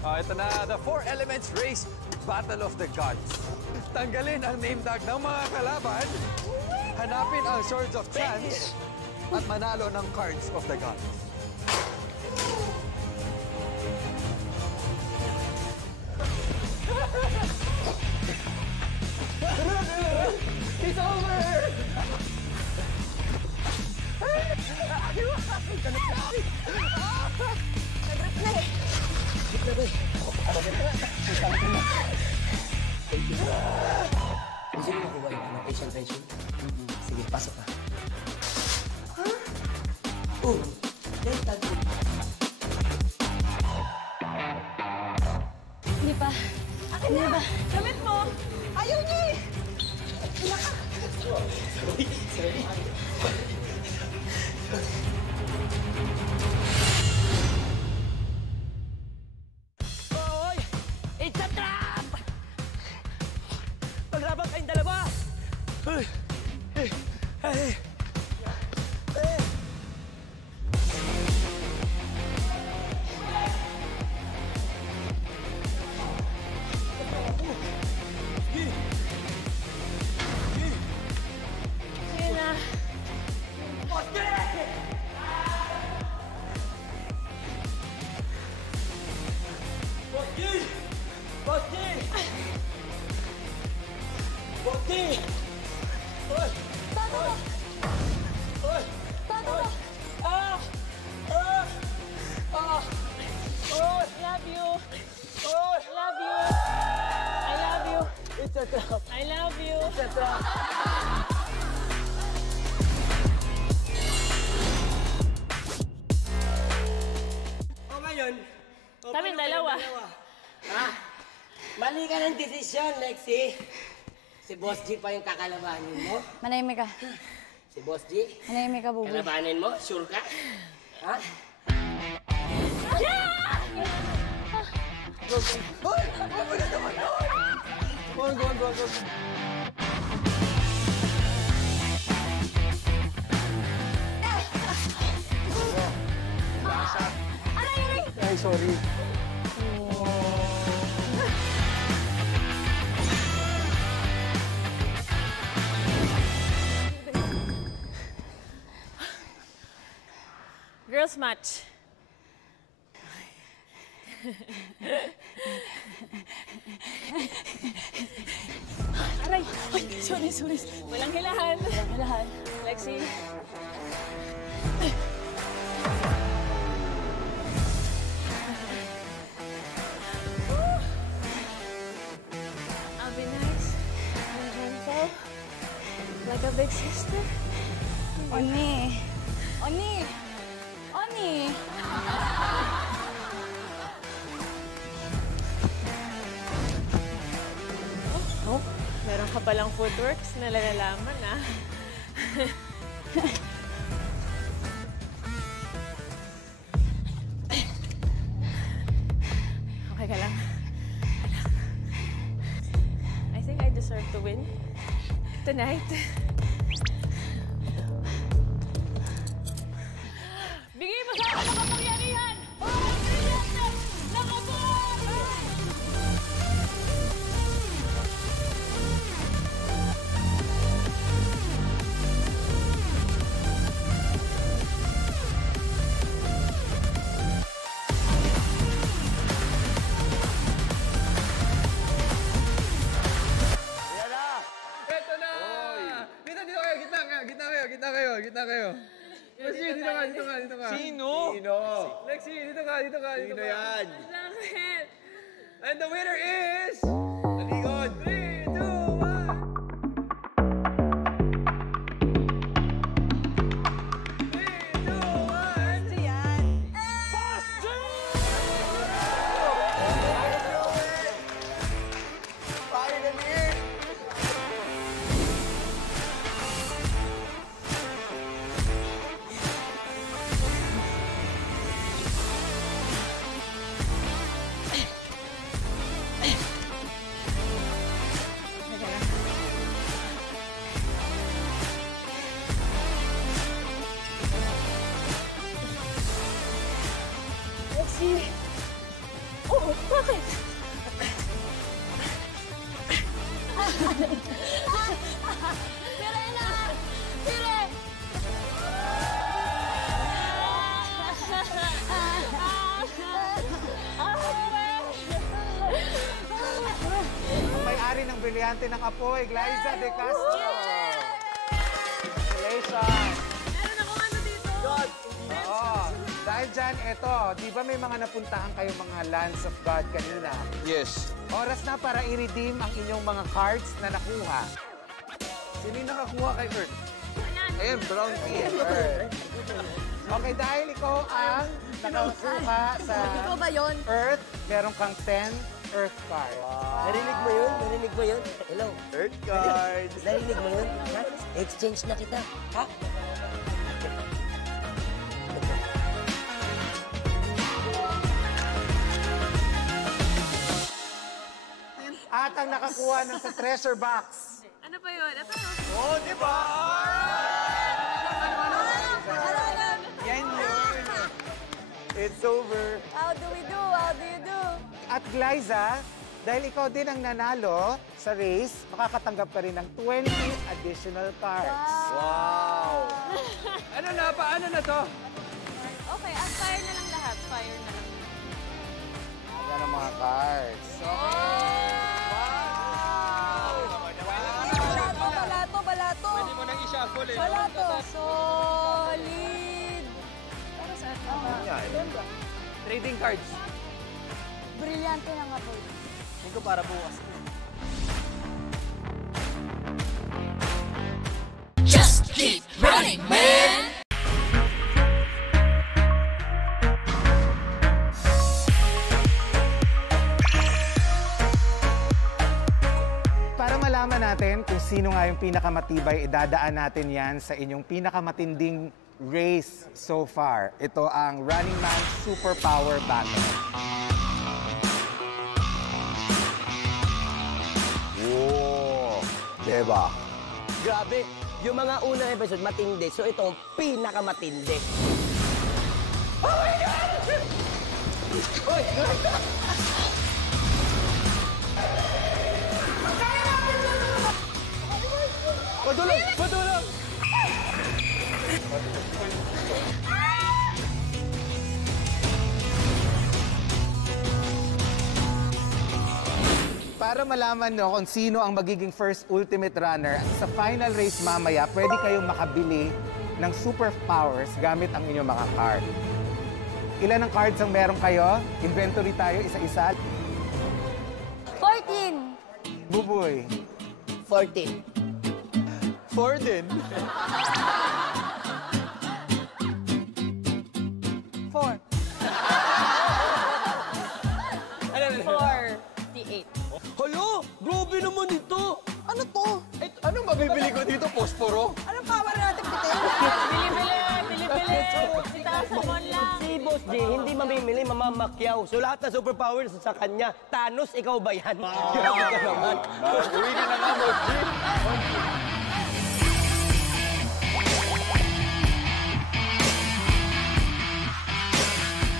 Ito na, the Four Elements Race, Battle of the Gods. Tanggalin ang name tag ng mga kalaban, hanapin ang Swords of Chance, at manalo ng Cards of the Gods. It's over! Gusto mo makuha yung patient tension? Sige, pasok ka. Oh! Dahil tago. Hindi pa. Akin na! Gamit mo! Ayaw niya eh! Sorry. Hoy! It's a trap! Maglabang kayong dalawa! Sige na. Love you. Love you. I love you. It's a trap! I love you. It's a trap! O ngayon, Kaming dalawa. Ha? Mali ka ng desisyon, Lexi. Si Boss G pa yung kakalabanin mo. Manahimik ka. Si Boss G, Manahimik ka, Buboy. kalabanin mo, sure ka? Ha? Hoy! Mabala naman yun! Go on. Ay, sorry. Girls match. Aray! Ay, sorry. Walang hilahan. Lexi. I'll be nice and gentle, like a big sister. Oni! Oh, meron ka palang footworks na nalalaman, ah. Okay ka lang. I think I deserve to win tonight. Bigay mo sa akin ang kapangyarihan! All creation! Nakabuhay! Ito na! Dito kayo, gitna kayo. Lexi, dito ka. Sino? Lexi, dito ka. Sino yan? Bakit? And the winner is... Talikod! 3, 2, 1! 3, 2, 1! Yan! Boss G! Finally! Bakit? Sirena! Sire! May-ari ng brilyante ng apoy, Glyza De Castro. Congratulations. Meron akong ano dito. Oo. Dahil dyan, eto, di ba may mga napuntahan kayong mga lands of God kanina? Yes. Oras na para i-redeem ang inyong mga cards na nakuha. Sino yung nakakuha kay Earth? Ayan, brown tea. Earth. Okay, dahil ikaw ang nakakuha sa Ikaw ba yun? Earth, meron kang 10 Earth cards. Narinig mo yun? Narinig mo yun? Hello? Earth cards. Narinig mo yun? Ha? Exchange na kita. Ha? At ang nakakuha ng sa treasure box. Ano pa yun? Ito. Oh, di ba? Yan yun. It's over. How do we do? How do you do? At Glyza, dahil ikaw din ang nanalo sa race, makakatanggap ka rin ng 20 additional cards. Wow. Ano na? Paano na to? Okay, fire na lang lahat. Fire na lang. Ayan ang mga cards. Balato. Pwede mo nang i-shuffle eh. Balato. Solid. Para saan? Trading cards. Brilyante na nga po. Hindi ko para bukas. Just keep running, man! Para malaman natin kung sino nga yung pinakamatibay, idadaan natin yan sa inyong pinakamatinding race so far. Ito ang Running Man Superpower Battle. Wow. Diba? Grabe. Yung mga unang episode, matindi. So ito, pinakamatindi. Padulong! Padulong! Para malaman nyo kung sino ang magiging first ultimate runner, sa final race mamaya, pwede kayong makabili ng superpowers gamit ang inyong mga card. Ilan ang cards ang meron kayo? Inventory tayo isa-isa. 14. Buboy. 14. Forden. 4. 48. Hala! Grabe naman ito! Ano to? Eh, anong mabibili ko dito? Posporo? Anong power natin bitin? Bili-bili. Itaas naman lang. Si Boss J, hindi mamimili, mamamakyaw. So lahat na superpowers sa kanya. Thanos, ikaw ba yan? Grabe ka naman. Uwi ka na nga, Boss Jim.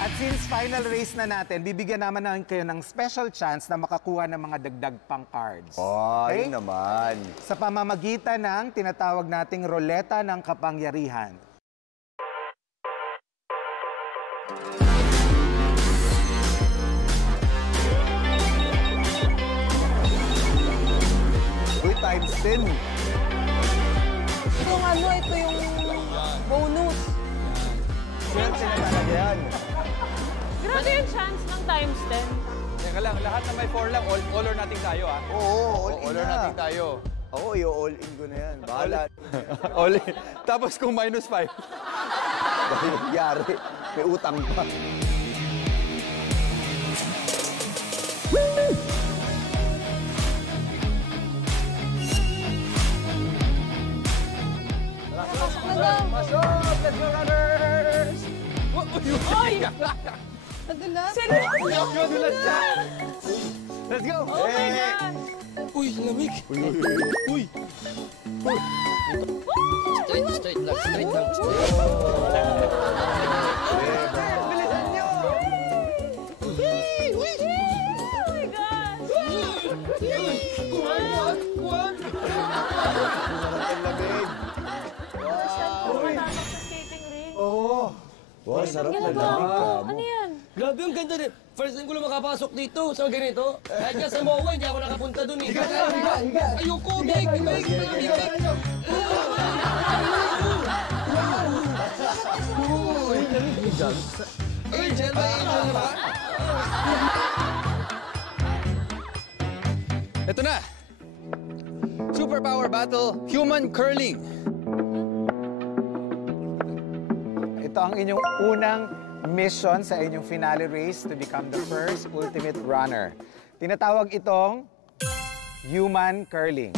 At since final race na natin, bibigyan naman kayo ng special chance na makakuha ng mga dagdag pang cards. Ay, naman. Sa pamamagitan ng tinatawag nating roleta ng kapangyarihan. Uy, times 10. Itong ano, ito yung bonus. Swerte na talaga yan. Grabe yung chance ng times 10. Teka lang, lahat na may 4 lang, all or nothing tayo, ah. Oo, All or nothing tayo. Oo, i-all in ko na yan. Bahala. All in. Tapos kung minus 5. Dahil nangyari, may utang pa. Masok! Let's go, runners! Uy! Nadulas? Nadulas siya! Let's go! Oh my God! Uy, lamig! Uy! Straight lang. Bilisan nyo! Oo. Wow, sarap na lamig ka mo. Ano yan? Grabe, ang ganda din. First time ko lang makapasok dito sa ganito. Kahit nga sa MOA, hindi ako nakapunta dun eh. Ayoko, Meg! Meg! Angel, may angel na ba? Ito na! Superpower Battle Human Curling. Ito ang inyong unang mission sa inyong finale race to become the first ultimate runner. Tinatawag itong human curling.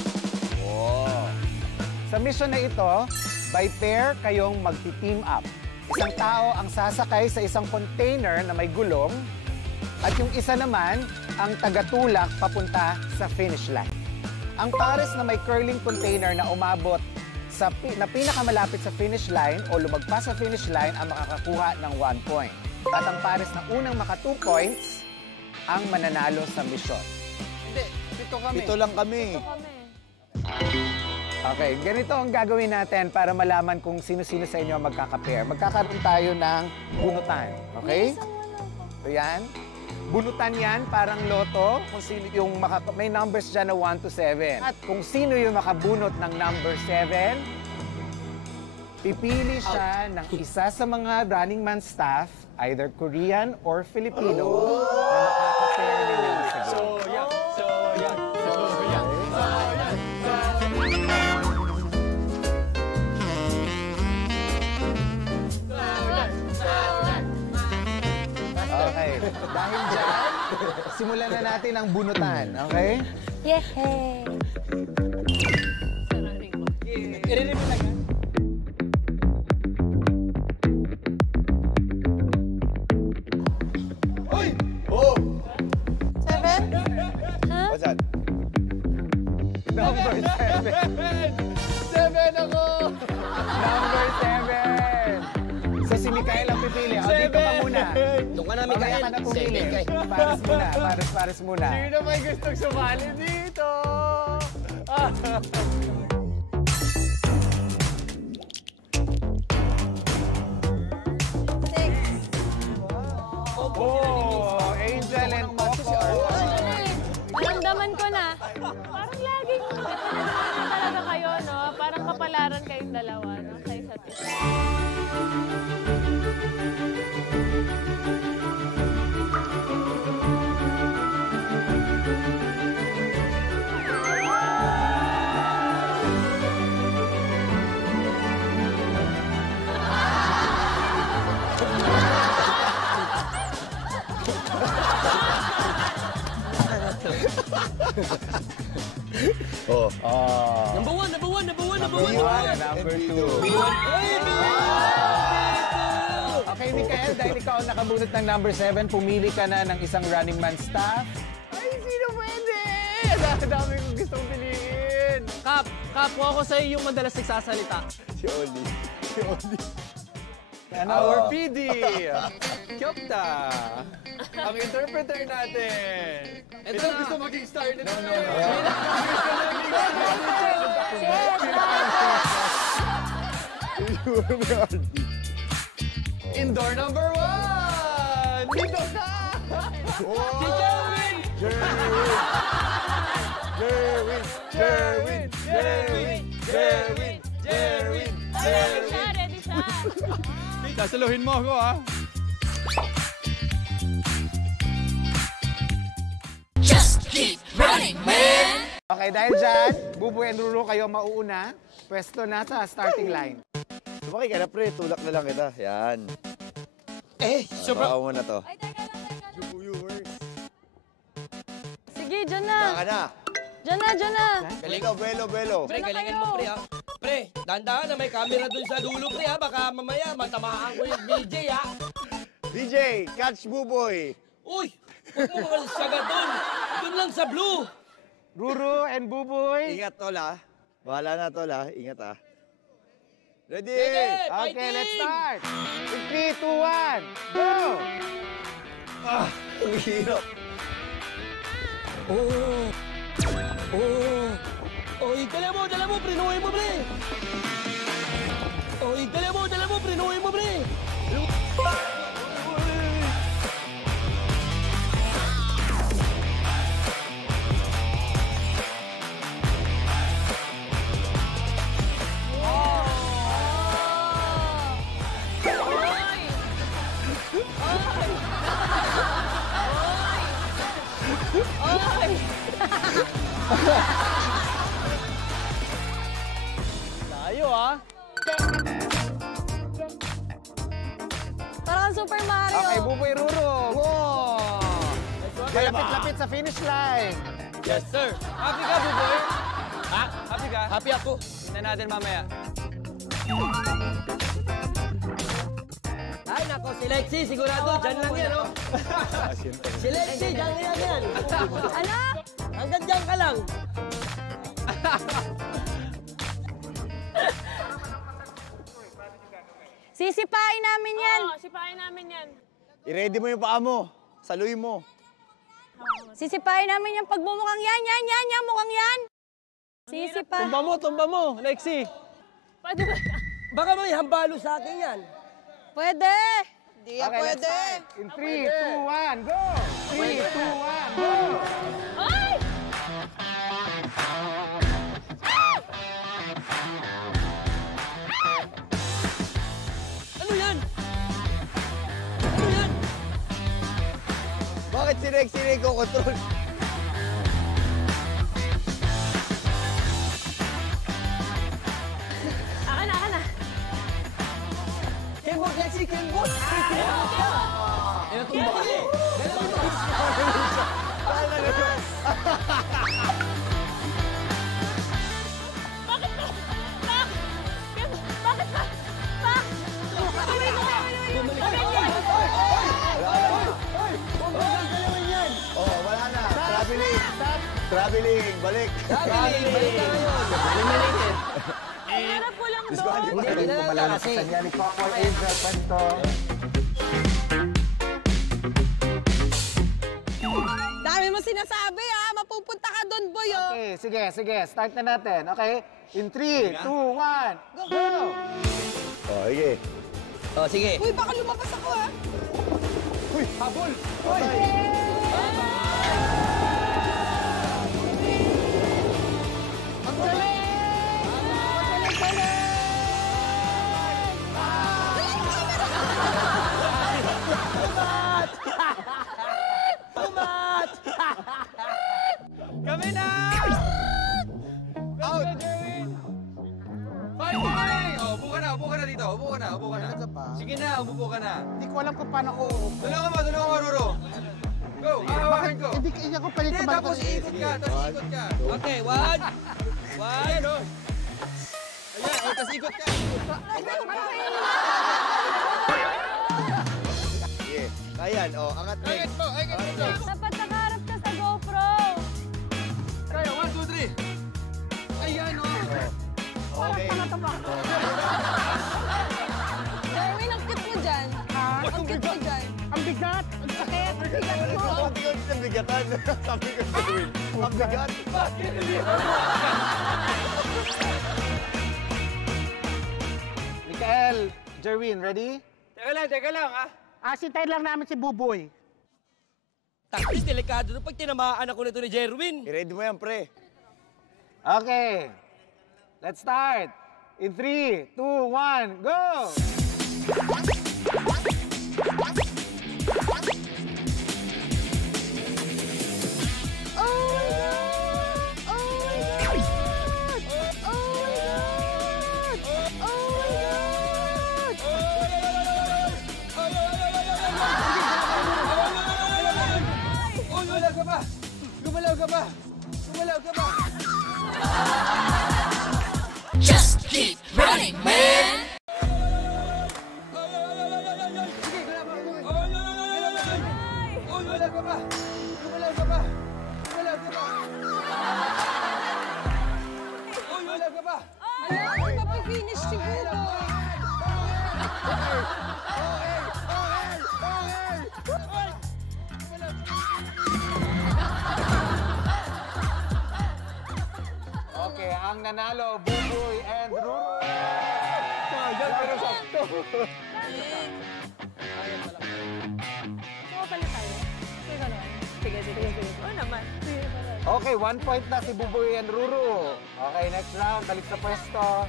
Sa mission na ito, by pair kayong magti-team up. Isang tao ang sasakay sa isang container na may gulong at yung isa naman ang tagatulak papunta sa finish line. Ang pares na may curling container na umabot na pinakamalapit sa finish line o lumagpas sa finish line ang makakakuha ng 1 point. At ang pares na unang maka 2 points ang mananalo sa mission. Hindi, ito kami. Ito lang kami. Okay, ganito ang gagawin natin para malaman kung sino-sino sa inyo ang magkaka-pair. Magkakaroon tayo ng bunutan, okay? So yan. Bunutan yan, parang loto. Kung sino yung may numbers dyan na 1 to 7. At kung sino yung makabunot ng number 7, pipili siya ng isa sa mga Running Man staff, either Korean or Filipino, na makaka-pair ninyo sa game. Okay, dahil dyan, simulan na natin ang bunutan, okay? Yehey! I-review lang yan. Oh! 7? What's that? Number 7. 7 ako! Number 7. So si Mikael ang pipili. O, dito ka muna. Doon ka na, Mamaya Mikael. ka na pumili. Seven, kay. Pares muna, pares muna. Sino may gustong sumali dito? Oh, Angel and Coco. Naramdaman ko na. Parang laging talaga kayo, no? Parang kapalaran kayong dalawa, no? Sa isa't isa. Oh. Number one! Number 1 and number 2. Okay, Mikael, dahil ikaw ang nakabunot ng number 7, pumili ka na ng isang Running Man staff. Ay, sino pwede? Ang dami kong gustong piliin. Kapwa ko sa'yo yung madalas nagsasalita. Si Oli. Si Oli. Our PD, Kyopta, ang interpreter natin. Ito ang gusto maging star nito. No. Indoor number 1! Dito ka! Si Jerwin! Ready siya! Sasaluhin mo ako, ha? Just keep running, man. Okay, dahil dyan, Buboy and Ruru kayo mauuna. Pwesto na sa starting line. Sumakay ka na, pre. Tulak na lang kita. Yan. Baka mo na to. Ay, teka lang. Sige, dyan na. Saka na. Dyan na. Belo. Pre, galingan mo, pre, ha? Pre, dahan-dahan na may camera dun sa dulo, pre, ha? Baka mamaya matamaan ko yung DJ, ha? DJ, catch Buboy. Uy! Huwag mo makalisaga dun! Dun lang sa blue! Ruru and Buboy. Ingat, tol, ha? Bahala na, tol, ha? Ingat, ha? Ready? Ready! Okay, Fighting! let's start. In 3, 2, 1, go! Ang hirap. Oh! Oy, dala mo, prinuhin mo, pre! Oy, dala mo, prinuhin mo, pre! Layo ah. Parang Super Mario. Okay, Buboy Ruro. Wow! Malapit-lapit sa finish line. Yes, sir. Happy ka, Buboy? Ha? Happy ka? Happy ako. Tingnan natin mamaya. Ay, nako, si Lexi, sigurado, dyan lang yan, oh. Si Lexi, dyan lang yan. Ano? Hanggang dyan ka lang. Sisipain namin yan. Oo, sipain namin yan. I-ready mo yung paa mo. Saluhin mo. Sisipain namin yan. Pag bumukhang yan, mukhang yan. Sisipa. Tumba mo, Lexi. Pwede ba? Baka may hambalo sa akin yan. Pwede. Hindi yan pwede. In 3, 2, 1, go! 3, 2, 1, go! Ay! Ano yan? Ano yan? Bakit si Rex control? Akan na. Kembot, Lexi, kembot! Tumba ka. Bakit ba? Oh, wala na. Traveling, balik. Balik ka ngayon. Eliminated. Harap ko lang doon. Hindi, Magaling kilala pumalala kasi. sa kanya ni Coco Angel Panto. Dami mo sinasabi ha. Mapupunta ka doon, boy. Oh. Okay, sige. Start na natin. Okay? In 3, 2, 1, go! Oh, sige. Oh, sige. Uy, baka lumabas ako ha. Uy, habol! Uy! Ang galing! Kami na! Out! Five away! Oh, upo ka na dito. Upo ka na. Sige na, umupo ka na. Hindi ko alam kung paano ko uupo. Tulungan mo, Ruro. Go, hawakan ko. Hindi ako pwede Hindi, tapos ikot ka. Okay, one. Ayan, oh. Ayan, oh, tapos ikot ka. Sige. Ayan, oh, angat Rex. Angat mo. Dapat nakaharap ka sa GoPro. Kaya, 1, 2, 3. Ayan, oh. Okay. Darwin, ang cute mo dyan. Ang cute mo dyan. Ang bigat! Ang sakit! Konti ko sa bigatan. Sabi ko sa Edwin. Ang bigat. Mikael, Jerwin, ready? Teka lang, ha? Asintay lang namin si Buboy. Taktis, delikado na pag tinamaan ako nito ni Jerwin. I-ready mo yan, pre. Okay. Let's start. In 3, 2, 1, go! Gumalaw ka ba? Just keep running, man. Ay, mapifinish siguro. ang nanalo, Buboy and Ruru. Pero sakto. Sumapala tayo. Sige ka naman. Sige. Oo naman. Sige pala. Okay, 1 point na si Buboy and Ruru. Okay, next round, balik sa pwesto.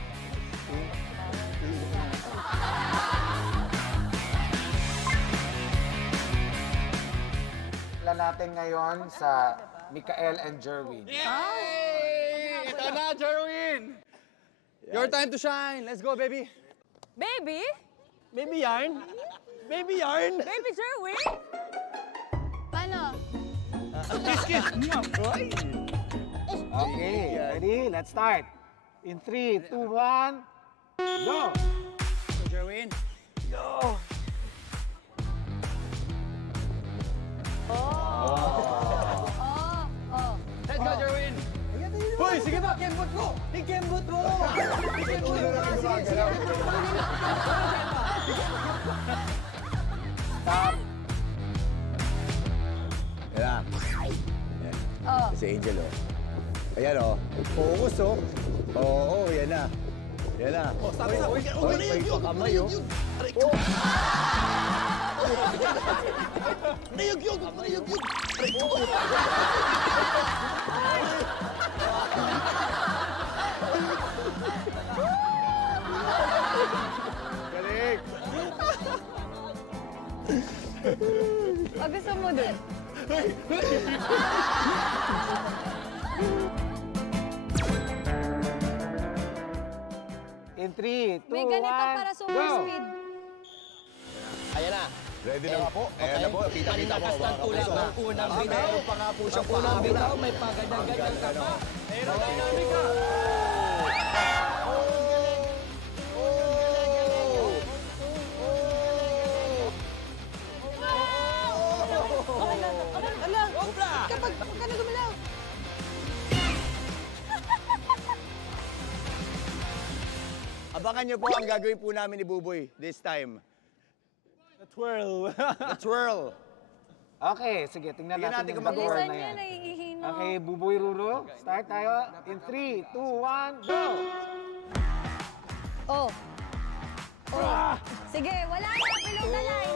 Natin ngayon sa Mikael and Jerwin. Hey! Ito na, Jerwin! Your time to shine. Let's go, baby. Baby? Baby yarn? Baby yarn? Baby Jerwin? Paano? Okay, ready? Let's start. In 3, 2, 1, go! Jerwin. Go! Let's go, Jerwin. Hoy, sige ba? Kembot mo! Ikembot mo! Ikembot mo! Stop! Yan na. Si Angel, oh. Ayan, oh. Focus, oh. Oo, yan na. Yan na. Stop! Oy, may pakamay, oh. Nayugyug! Galing. O gusto mo dun? In 3, 2, 1, May ganito para super go! speed. Ayan na. Ready na nga po. Ayan na po. Kita-kita po. Panilakas ng tulak ng unang bitaw. Meron pa nga po siyang Unang bitaw, may paganyan-ganyan ka pa. Aerodynamic ka. Kapag ka na gumilaw. Abangan niyo po ang gagawin po namin ni Buboy this time. The twirl. The twirl. Okay, sige, tingnan Tingnan natin natin kung yung Bilisan score na niya, yan. naiihino. Okay, Buboy, Ruru, start tayo. In 3, 2, 1, go! Oh. Sige, wala na. Below the line.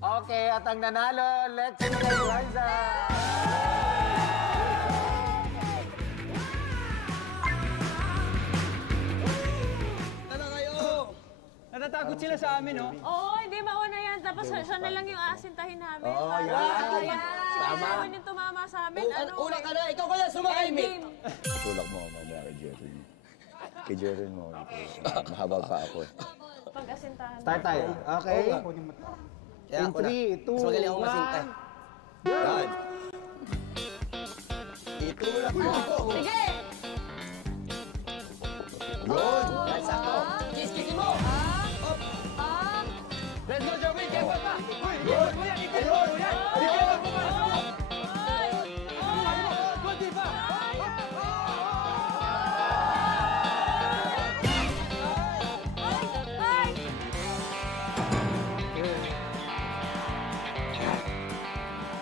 Okay, at ang nanalo, let's see Liza! Natatakot sila sa amin, no? Oo, hindi mauna yan. Tapos siya na lang yung asintahin namin. Oo, Para- yan. Ayan. Si Jerwin yung tumama sa amin. Una ka na, ikaw kaya sumakay, Mick. Endgame. Tulak mo mamaya kay Jerry. Kay Jerry mo. Mahaba pa ako. Pag-asintahan. Start tayo. Okay. Kaya In ako na. 3, 2, Mas magaling ako masintay. 1, Yan. Itulak mo ako. Sige! Good. Yan, sakto. Kiss-kiss mo! Let's go, Jerwin! Kaya pa! Good.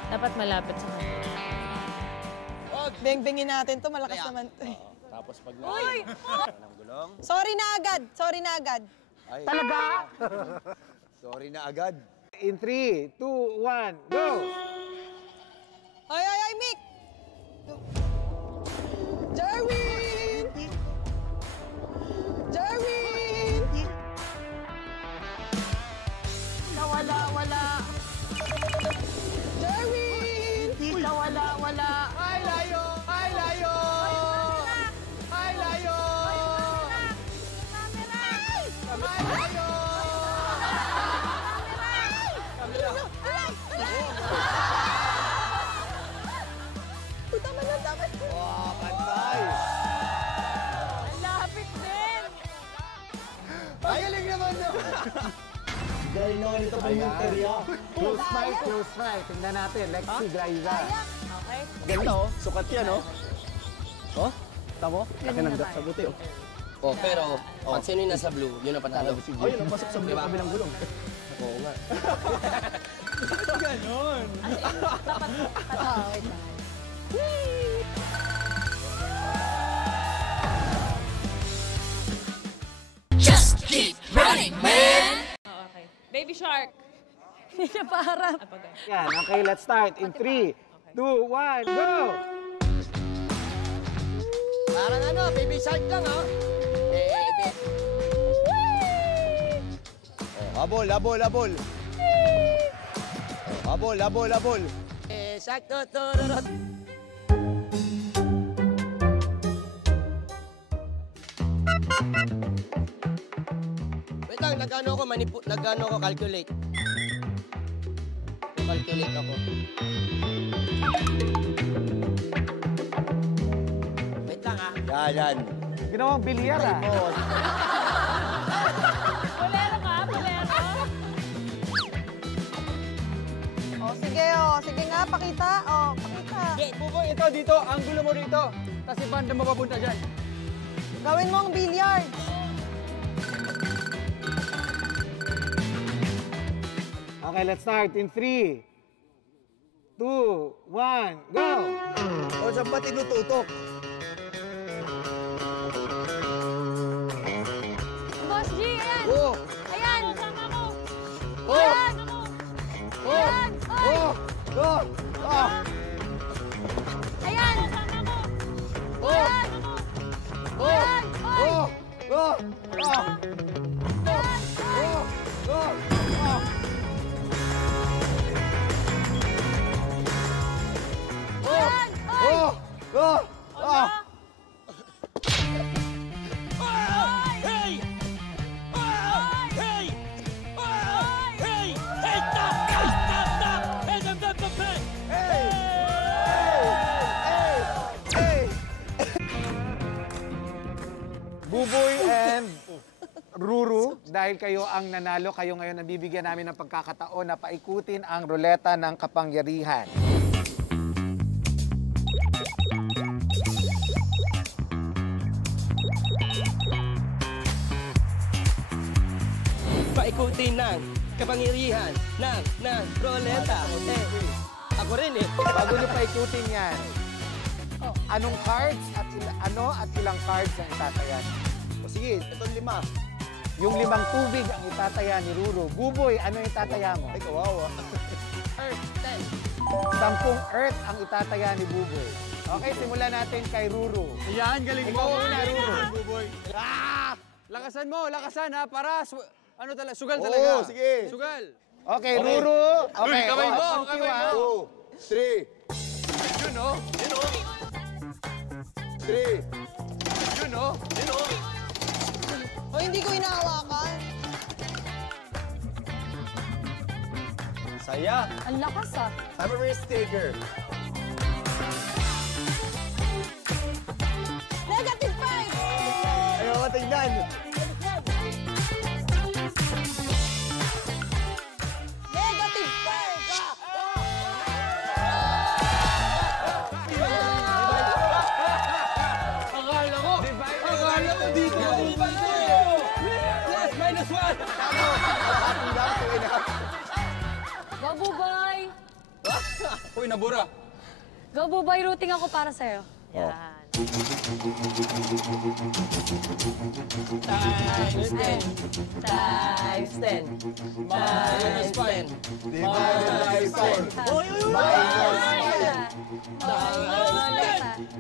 Dapat malapit sa kanya. Beng-bengin natin to, malakas naman to. Tapos pag Uy! ng gulong. Sorry na agad. Ay, Talaga? sorry na agad. In 3, 2, 1, go! Ay, Mick! Jerwin! Wala. Jerwin! Wala. Ay, layo! Ay, layo! Ay, layo! Ay, layo! Tama na. Wow, pantay. Ang lapit din. Ay, galing naman no. Galing naman ito pumunterya. Close fight, close fight. Tingnan natin. Lexi, Glyza. Okay. Ganda oh. Sukat yan oh. Oh, tamo? Laki ng gat sa buti oh. Oh, pero pag sino yung nasa blue, yun ang panalo. Oh, yun ang pasok sa blue kabilang gulong. Oo nga. Ganon. Wait lang. Just keep running, man. Okay. Baby Shark. Hindi siya paharap. Yan, okay, let's start. In 3, 2, 1, go! Parang ano, baby shark lang, ha? Habol, habol, habol. Habol, habol, habol. Sakto, tururot. Wait lang, nag-ano ako, calculate. Calculate ako. Wait lang, ha? Yan. Ginawang bilyar, ah. Bolero ka? Bolero? Sige nga, pakita. Pakita. Hindi, Buboy, ito dito. Ang gulo mo rito. Tapos yung banda mo papunta dyan. Gawin mo ang billiard. Okay, let's start. In 3, 2, 1, go! O, saan ba tinututok? Boss G, ayan. Oh! Ayan. Sama ko. Oh! Ayan. Oh! Ayan. Oy. Oh! Oh! Ah! Ayan. Sama ko. Oh! Ayan. Oh! Ayan. Oy. Oh! Oh! Ah! Ayan. Oh! Oh! Ah! Ayan. Oy. Oh! Oh! Ah! Buboy and Ruru, dahil kayo ang nanalo, kayo ngayon nabibigyan namin ng pagkakataon na paikutin ang ruleta ng kapangyarihan. Paikutin ng kapangyarihan ng roleta. Ako rin eh. Bago nyo paikutin yan, anong cards at ilang cards ang itatayan? O sige, itong 5. Yung 5 tubig ang itataya ni Ruru. Buboy, ano yung itataya mo? Ay, kawawa. Earth, 10 earth ang itataya ni Buboy. Okay, simulan natin kay Ruru. Ayan, galing mo. Ikaw una, Ruru. Buboy. Ah! Lakasan mo, lakasan ha, para ano talaga, sugal Oo, talaga. sige. Sugal. Okay, Ruru. Okay, kamay mo, ang kamay cue, ah. mo. 2, 3, Yun oh. Yun oh. 3. Yun oh. Yun oh. O, hindi ko inahawakan. Saya. Ang lakas ah. I'm a risk taker. Negative 5! Ayaw ko tignan. Negative 5! Akala ko dito ako Plus, minus 1. Go, Buboy. Uy, nabura. Go, Buboy. Rooting ako para sa'yo. Yan. Times 10. Times 10. Minus 10. Divided by 4.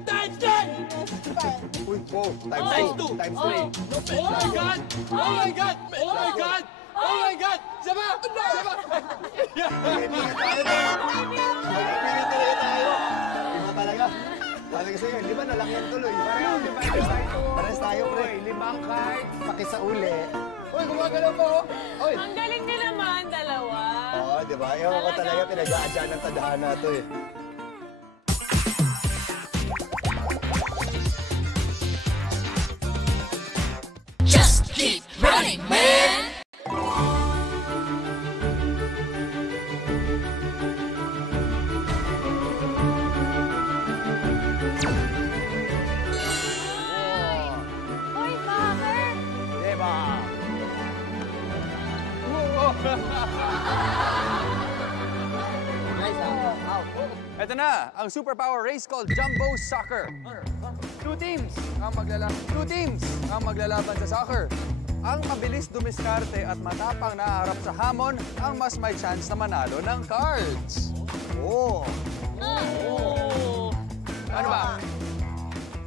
Times 10! Uy, po. Times 2. Times 3. Oh my God! Oh my God! Oh my God! Oh my God! Saba! Saba! Mag-ibigin tayo doon. Mag-ibigin talaga tayo. Iba talaga. Talaga sa'yo, di ba nalang yan tuloy? Pares tayo, pre. 5 cards, pakisauli. Uy, gumagalaw po. Uy. Ang galing din naman, dalawa. Oo, di ba? Ewan ko talaga, pinag-aadya ng tadhana to eh. Just keep running, man. Ito na, ang superpower race called Jumbo Soccer. Two teams ang maglalaban sa soccer. Ang mabilis dumiskarte at matapang na harap sa hamon ang mas may chance na manalo ng cards. Oh. Ano ba?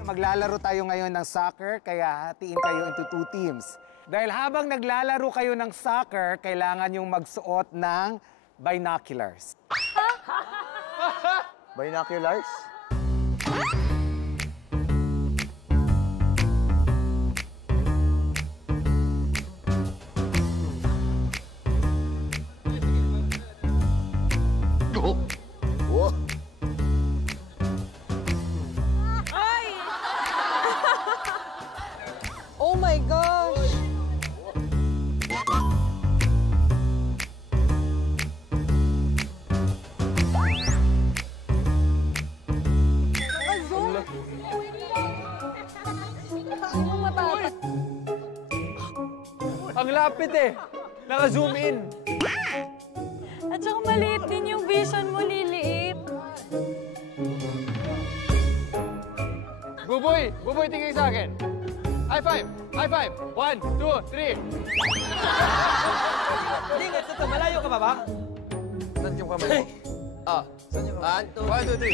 Maglalaro tayo ngayon ng soccer, kaya hatiin kayo into two teams. Dahil habang naglalaro kayo ng soccer, kailangan yung magsuot ng binoculars. Binoculars? Oh. Ay! Oh my gosh! Naka-zoom? Sino matapat? Ang lapit eh. Naka-zoom in. At saka maliit din yung vision mo, liliit. Buboy, tingin sa akin. High five! 1, 2, 3. Hindi, ito, malayo ka pa ba? Saan yung kamay mo? Saan yung kamay? 1, 2, 3.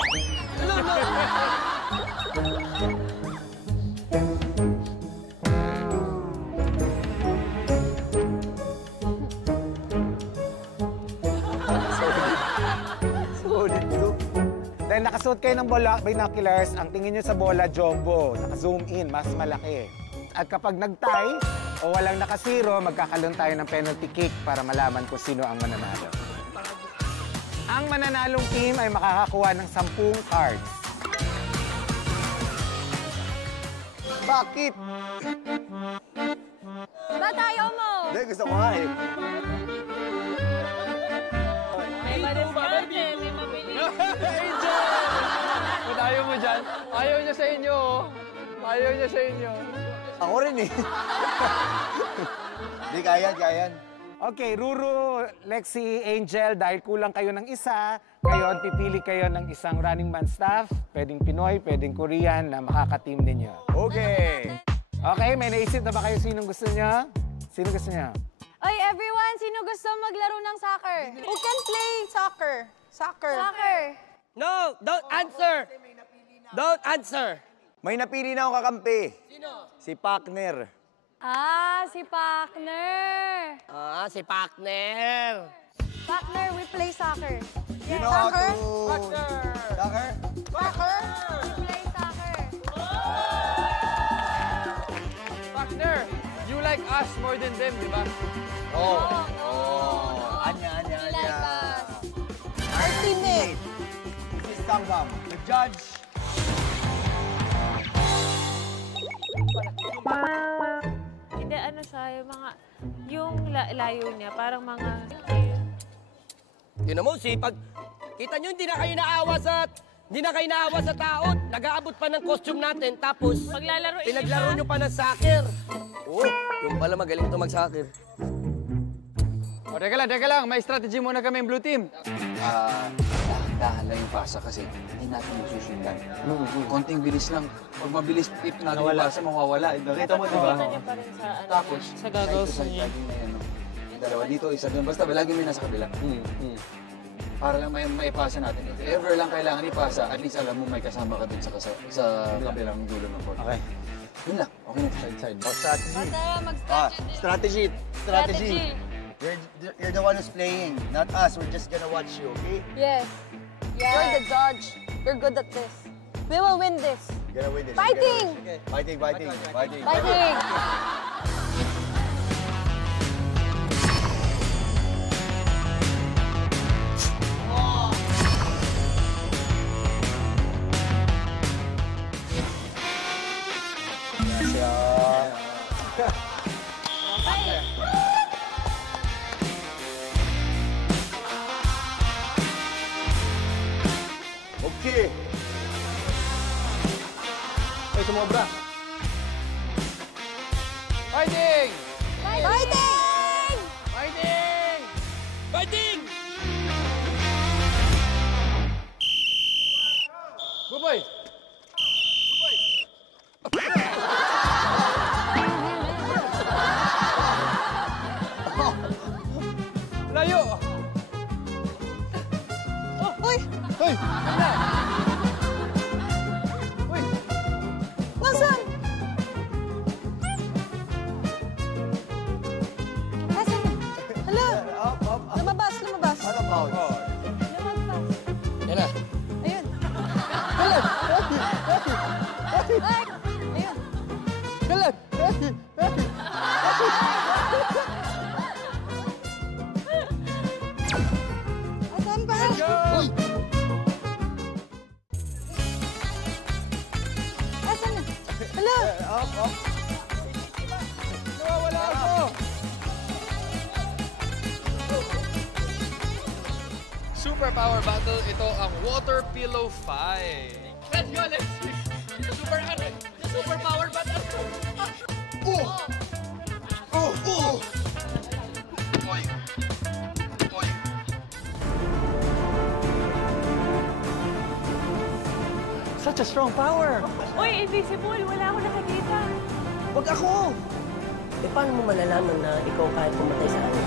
Solid to. Dahil nakasuot kayo ng binoculars, ang tingin nyo sa bola, jumbo. Naka-zoom in, mas malaki. At kapag nag-tie o walang nakasiro, magkakaroon tayo ng penalty kick para malaman kung sino ang mananalo. Ang mananalong team ay makakakuha ng 10 cards. Bakit? Tatayo mo! Hindi, gusto ko nga eh. May madiskarte, may mabilis. Kung ayaw mo dyan, ayaw niya sa inyo. Ayaw niya sa inyo. Ako rin eh. Hindi, kayan. Okay, Ruru, Lexi, Angel, dahil kulang kayo ng isa, ngayon pipili kayo ng isang running man staff, pwedeng Pinoy, pwedeng Korean, na makaka-team ninyo. Okay. Okay, may naisip na ba kayo sinong gusto niyo? Sino gusto niyo? Oy, everyone, sino gusto maglaro ng soccer? Who can play soccer? Soccer. Soccer. No, don't answer. Don't answer. May napili na akong kakampi. Sino? Si Pakner. Si Pakner. Si partner. Pakner, we play soccer. You know how to... Partner. Soccer? Soccer. We play soccer. Partner, you like us more than them, di ba? Oh. Oh. Anya. Like us. Our teammate. This is Gangnam. The judge. Hindi, ano siya, yung layo niya, parang mga... Yun mo, sipag. Kita nyo, hindi na kayo naawa sa tao. Nag-aabot pa ng costume natin, tapos Maglalaro pinaglaro nyo pa ng soccer. Oh, yung pala magaling ito mag-soccer. O, teka lang. May strategy muna kami yung blue team. Dahan lang yung pasa kasi hindi natin masusundan. Konting bilis lang. Pag mabilis tip natin yung pasa, mawawala. Nakita mo, di ba? Tapos, sa gagawin niya. laging may ano. Dalawa dito, isa doon. Basta lagi may nasa kabila. Para lang may pasa natin. If ever lang kailangan ipasa, at least alam mo may kasama ka dun sa kabilang dulo ng court. Okay. Yun lang. Okay na. Side. Strategy. Tara, mag-strategy. Strategy. You're the one who's playing, not us. We're just gonna watch you, okay? Yes. You're the judge. You're good at this. We will win this. You're gonna win this. Fighting! Fighting. Fighting! Okay. Ay, sumobra. Fighting! Fighting! Fighting! Fighting! Buboy! Layo! Uy! Hoy! Hala! Uy! Nasaan? Nasaan? Hala! Lumabas, lumabas. Ano ba? Lumabas. Yan na. Ayun. Ay! Ayun. Galat! Asan ba? Uy! Asan na? Hala! Nawawala ako! Super power battle, ito ang water pillow fight. Let's go, let's super power battle. Such a strong power! Uy, invisible. Wala akong nakikita. Wag ako! Eh, paano mo malalaman na ikaw kaya pumatay sa akin?